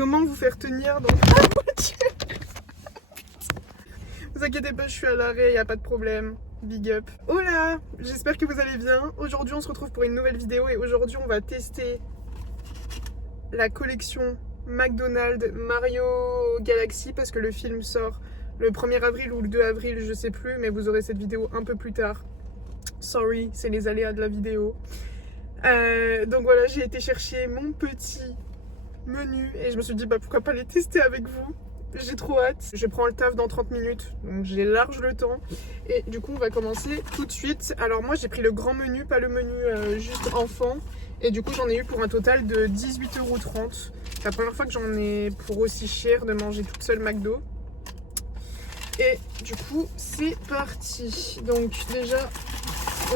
comment vous faire tenir dans la voiture. Vous inquiétez pas, je suis à l'arrêt, y a pas de problème. Big up. Hola, j'espère que vous allez bien. Aujourd'hui on se retrouve pour une nouvelle vidéo et aujourd'hui on va tester la collection McDonald's Mario Galaxy parce que le film sort le 1er avril ou le 2 avril, je sais plus, mais vous aurez cette vidéo un peu plus tard. Sorry, c'est les aléas de la vidéo. Donc voilà, j'ai été chercher mon petit menu et je me suis dit bah pourquoi pas les tester avec vous. J'ai trop hâte. Je prends le taf dans 30 minutes, donc j'ai large le temps. Et du coup, on va commencer tout de suite. Alors moi, j'ai pris le grand menu, pas le menu juste enfant. Et du coup, j'en ai eu pour un total de 18,30 €. C'est la première fois que j'en ai pour aussi cher de manger toute seule McDo. Et du coup, c'est parti. Donc déjà,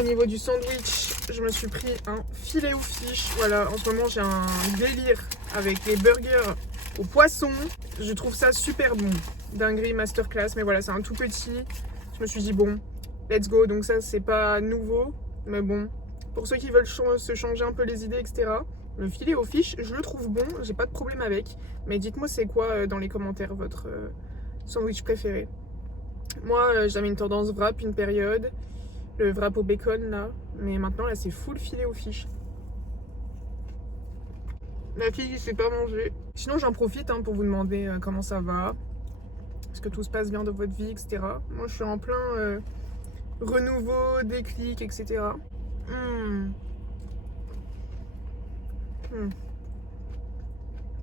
au niveau du sandwich, je me suis pris un filet aux fiches. Voilà, en ce moment, j'ai un délire avec les burgers au poisson. Je trouve ça super bon. Dinguerie masterclass, mais voilà, c'est un tout petit. Je me suis dit bon, let's go. Donc ça, c'est pas nouveau, mais bon, pour ceux qui veulent se changer un peu les idées, etc. Le filet aux fiches, je le trouve bon, j'ai pas de problème avec. Mais dites-moi c'est quoi dans les commentaires votre sandwich préféré. Moi, j'avais une tendance wrap une période, le wrap au bacon là, mais maintenant là c'est full filet aux fiches. La fille qui sait pas manger. Sinon j'en profite pour vous demander comment ça va. Est-ce que tout se passe bien dans votre vie, etc. Moi je suis en plein renouveau, déclic, etc.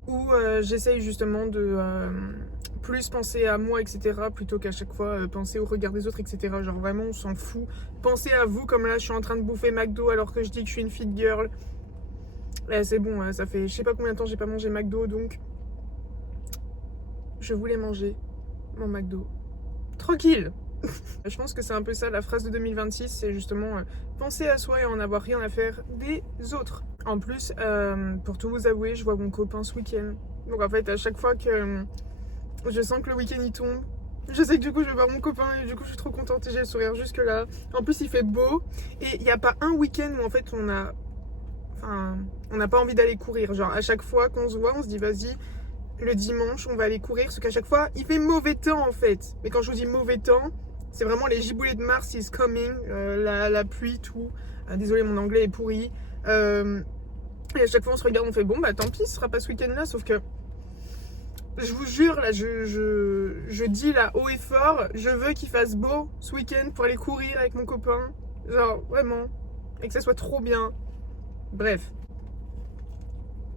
Ou j'essaye justement de plus penser à moi, etc. plutôt qu'à chaque fois penser au regard des autres, etc. Genre vraiment on s'en fout. Pensez à vous, comme là je suis en train de bouffer McDo alors que je dis que je suis une fit girl. C'est bon, ça fait je sais pas combien de temps j'ai pas mangé McDo, donc je voulais manger mon McDo tranquille. Je pense que c'est un peu ça la phrase de 2026, c'est justement penser à soi et en avoir rien à faire des autres. En plus, pour tout vous avouer, je vois mon copain ce week-end. Donc en fait, à chaque fois que je sens que le week-end il tombe, je sais que du coup je vais voir mon copain et du coup je suis trop contente et j'ai le sourire jusque là. En plus il fait beau et il n'y a pas un week-end où en fait on n'a pas envie d'aller courir. Genre à chaque fois qu'on se voit, on se dit vas-y, le dimanche on va aller courir, parce qu'à chaque fois il fait mauvais temps en fait. Mais quand je vous dis mauvais temps, c'est vraiment les giboulées de Mars is coming, la pluie, tout. Désolé, mon anglais est pourri. Et à chaque fois on se regarde, on fait bon bah tant pis, ce sera pas ce week-end là, sauf que je vous jure là, je dis là haut et fort, je veux qu'il fasse beau ce week-end pour aller courir avec mon copain. Genre vraiment, et que ça soit trop bien. Bref,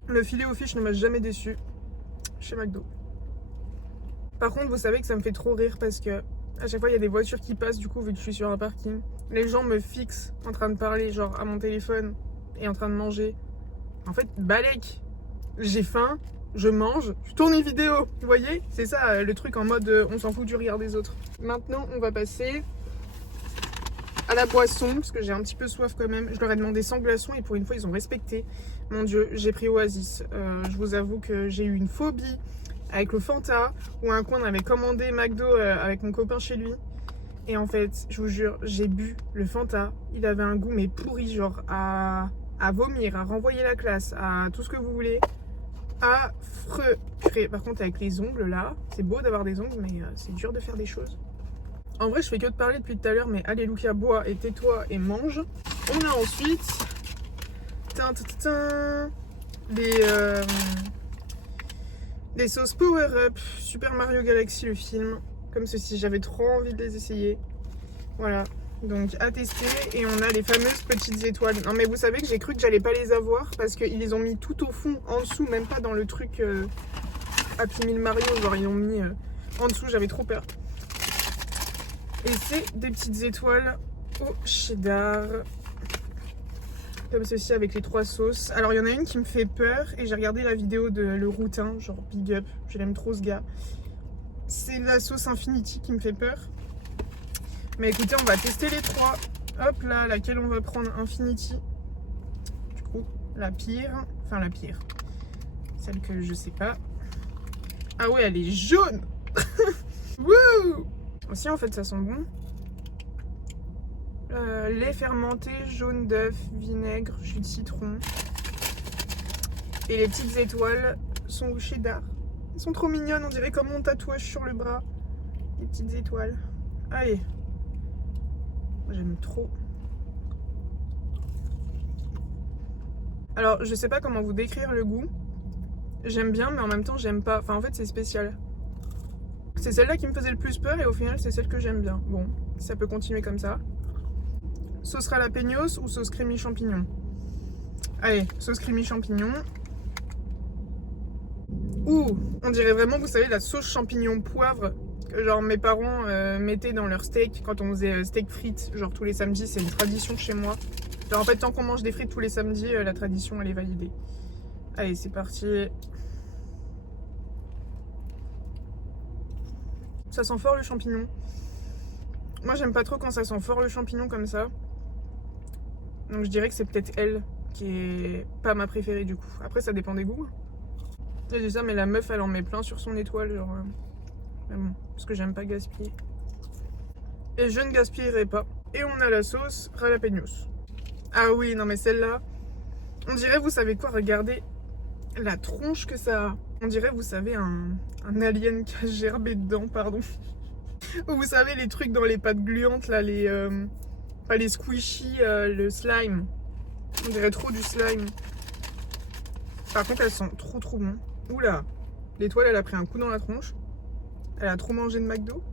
le filet aux fiches ne m'a jamais déçu chez McDo. Par contre, vous savez que ça me fait trop rire parce que à chaque fois il y a des voitures qui passent, du coup vu que je suis sur un parking, les gens me fixent en train de parler genre à mon téléphone et en train de manger. En fait, balèque, j'ai faim, je mange, je tourne une vidéo, vous voyez? C'est ça le truc en mode on s'en fout du regard des autres. Maintenant on va passer à la boisson, parce que j'ai un petit peu soif quand même. Je leur ai demandé sans glaçons et pour une fois ils ont respecté. Mon dieu, j'ai pris Oasis. Je vous avoue que j'ai eu une phobie avec le Fanta, où un coin on avait commandé McDo avec mon copain chez lui. Et en fait, je vous jure, j'ai bu le Fanta. Il avait un goût mais pourri, genre à vomir, à renvoyer la classe, à tout ce que vous voulez. Affreux. Par contre avec les ongles là, c'est beau d'avoir des ongles mais c'est dur de faire des choses. En vrai, je fais que de parler depuis tout à l'heure, mais alléluia, bois et tais-toi et mange. On a ensuite des sauces Power Up, Super Mario Galaxy, le film, comme ceci. J'avais trop envie de les essayer. Voilà, donc à tester. Et on a les fameuses petites étoiles. Non, mais vous savez que j'ai cru que j'allais pas les avoir parce qu'ils les ont mis tout au fond, en dessous, même pas dans le truc Happy Meal Mario. Genre, ils l'ont mis en dessous, j'avais trop peur. Et c'est des petites étoiles au cheddar, comme ceci avec les 3 sauces. Alors il y en a une qui me fait peur et j'ai regardé la vidéo de Le Routin, genre big up, je l'aime trop ce gars. C'est la sauce Infinity qui me fait peur. Mais écoutez, on va tester les 3. Hop là, laquelle on va prendre? Infinity. Du coup, la pire, enfin la pire, celle que je sais pas. Ah ouais, elle est jaune. Wouh! Aussi en fait ça sent bon. Lait fermenté, jaune d'œuf, vinaigre, jus de citron. Et les petites étoiles sont au cheddar. Elles sont trop mignonnes, on dirait comme mon tatouage sur le bras. Les petites étoiles. Allez. J'aime trop. Alors, je sais pas comment vous décrire le goût. J'aime bien, mais en même temps, j'aime pas. Enfin, en fait, c'est spécial. C'est celle-là qui me faisait le plus peur et au final, c'est celle que j'aime bien. Bon, ça peut continuer comme ça. Sauce jalapenos ou sauce creamy champignon? Allez, sauce creamy champignon. Ouh, on dirait vraiment, vous savez, la sauce champignon poivre que genre mes parents mettaient dans leur steak quand on faisait steak frites. Genre tous les samedis, c'est une tradition chez moi. Genre en fait, tant qu'on mange des frites tous les samedis, la tradition elle est validée. Allez, c'est parti. Ça sent fort le champignon. Moi, j'aime pas trop quand ça sent fort le champignon comme ça. Donc je dirais que c'est peut-être elle qui est pas ma préférée du coup. Après, ça dépend des goûts. Je dis ça, mais la meuf, elle en met plein sur son étoile. Genre, mais bon, parce que j'aime pas gaspiller. Et je ne gaspillerai pas. Et on a la sauce jalapenos. Ah oui, non mais celle-là, on dirait, vous savez quoi, regardez la tronche que ça a. On dirait, vous savez, un alien qui a gerbé dedans, pardon. Vous savez, les trucs dans les pâtes gluantes, là, pas les squishy, le slime. On dirait trop du slime. Par contre, elles sont trop bon. Oula, l'étoile, elle a pris un coup dans la tronche. Elle a trop mangé de McDo.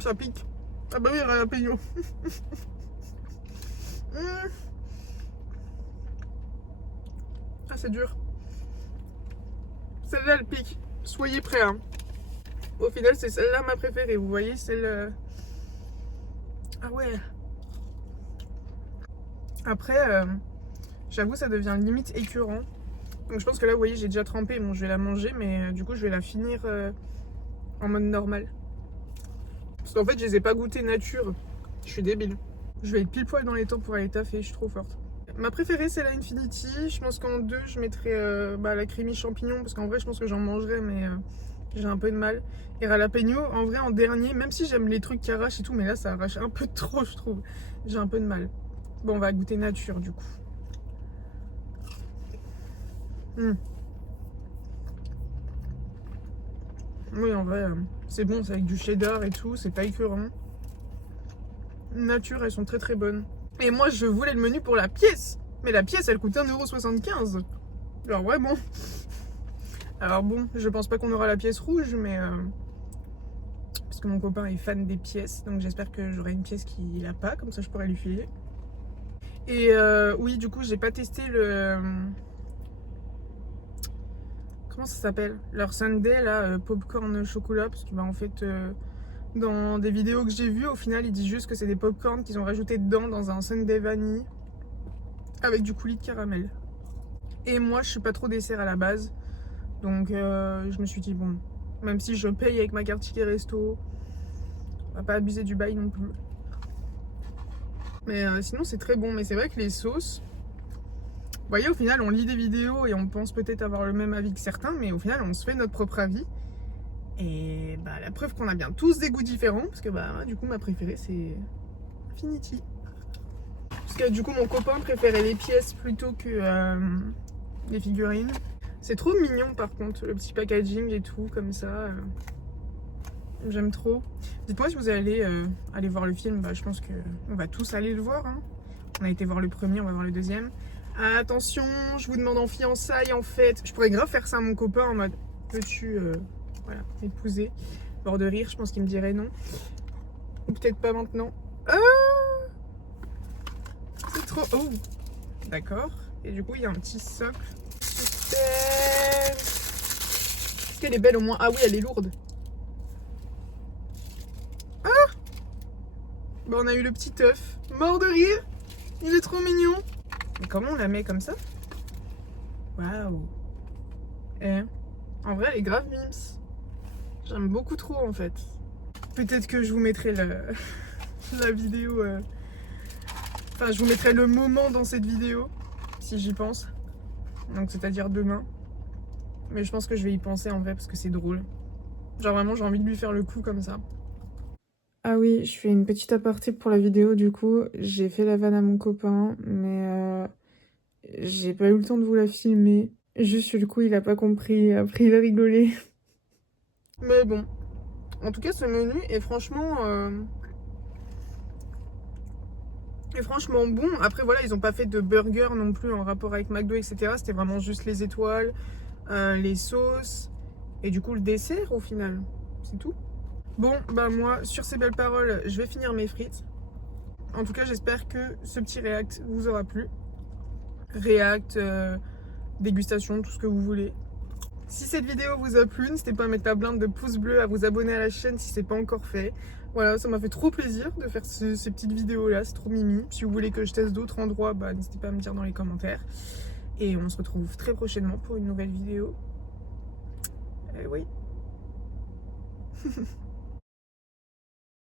Ça pique. Ah bah oui, jalapeno. Ah, c'est dur. Celle-là, elle pique. Soyez prêts, hein. Au final, c'est celle-là ma préférée. Vous voyez, celle... Ah ouais. Après, j'avoue, ça devient limite écœurant. Donc je pense que là, vous voyez, j'ai déjà trempé. Bon, je vais la manger, mais du coup, je vais la finir en mode normal. Parce qu'en fait, je les ai pas goûtées nature. Je suis débile. Je vais être pile poil dans les temps pour aller taffer. Je suis trop forte. Ma préférée, c'est la Infinity. Je pense qu'en deux, je mettrais la creamy champignon. Parce qu'en vrai, je pense que j'en mangerais, mais j'ai un peu de mal. Et jalapeno, en vrai, en dernier, même si j'aime les trucs qui arrachent et tout, mais là, ça arrache un peu trop, je trouve. J'ai un peu de mal. Bon, on va goûter nature, du coup. Oui, en vrai, c'est bon, c'est avec du cheddar et tout, c'est pas écœurant. Nature, elles sont très bonnes. Et moi, je voulais le menu pour la pièce. Mais la pièce, elle coûte 1,75 €. Alors, ouais, bon. Alors, bon, je pense pas qu'on aura la pièce rouge, mais... parce que mon copain est fan des pièces, donc j'espère que j'aurai une pièce qu'il a pas, comme ça je pourrais lui filer. Et oui, du coup, j'ai pas testé le... Comment ça s'appelle? Leur sundae, là, popcorn chocolat, parce que, bah, en fait... dans des vidéos que j'ai vues, au final, ils disent juste que c'est des popcorn qu'ils ont rajouté dedans dans un sundae vanille avec du coulis de caramel. Et moi, je suis pas trop dessert à la base, donc je me suis dit bon, même si je paye avec ma carte ticket resto, on va pas abuser du bail non plus. Mais sinon, c'est très bon. Mais c'est vrai que les sauces, vous voyez, au final, on lit des vidéos et on pense peut-être avoir le même avis que certains, mais au final, on se fait notre propre avis. Et bah, la preuve qu'on a bien tous des goûts différents, parce que bah, du coup, ma préférée, c'est Infinity. Parce que du coup, mon copain préférait les pièces plutôt que les figurines. C'est trop mignon, par contre, le petit packaging et tout, comme ça. J'aime trop. Dites-moi si vous allez aller voir le film. Bah, je pense qu'on va tous aller le voir. Hein. On a été voir le premier, on va voir le deuxième. Attention, je vous demande en fiançailles, en fait. Je pourrais grave faire ça à mon copain en mode peux-tu voilà, m'épouser? Bord de rire, je pense qu'il me dirait non. Ou peut-être pas maintenant. Ah, c'est trop... Oh, d'accord. Et du coup, il y a un petit socle. Super. Est-ce qu'elle est belle au moins? Ah oui, elle est lourde. Ah, bah, on a eu le petit œuf. Mort de rire. Il est trop mignon. Mais comment on la met comme ça? Waouh. En vrai, elle est grave mimes. J'aime beaucoup trop en fait. Peut-être que je vous mettrai la vidéo. Enfin, je vous mettrai le moment dans cette vidéo, si j'y pense. Donc, c'est-à-dire demain. Mais je pense que je vais y penser en vrai parce que c'est drôle. Genre vraiment, j'ai envie de lui faire le coup comme ça. Ah oui, je fais une petite aparté pour la vidéo du coup. J'ai fait la vanne à mon copain, mais j'ai pas eu le temps de vous la filmer. Juste sur le coup, il a pas compris. Après, il a rigolé. Mais bon. En tout cas, ce menu est franchement bon. Après, voilà, ils ont pas fait de burger non plus en rapport avec McDo, etc. C'était vraiment juste les étoiles, les sauces et du coup le dessert au final. C'est tout. Bon, bah moi, sur ces belles paroles, je vais finir mes frites. En tout cas, j'espère que ce petit react vous aura plu. React, dégustation, tout ce que vous voulez. Si cette vidéo vous a plu, n'hésitez pas à mettre la blinde de pouce bleu, à vous abonner à la chaîne si c'est pas encore fait. Voilà, ça m'a fait trop plaisir de faire ces petites vidéos là, c'est trop mimi. Si vous voulez que je teste d'autres endroits, bah, n'hésitez pas à me dire dans les commentaires. Et on se retrouve très prochainement pour une nouvelle vidéo. Oui.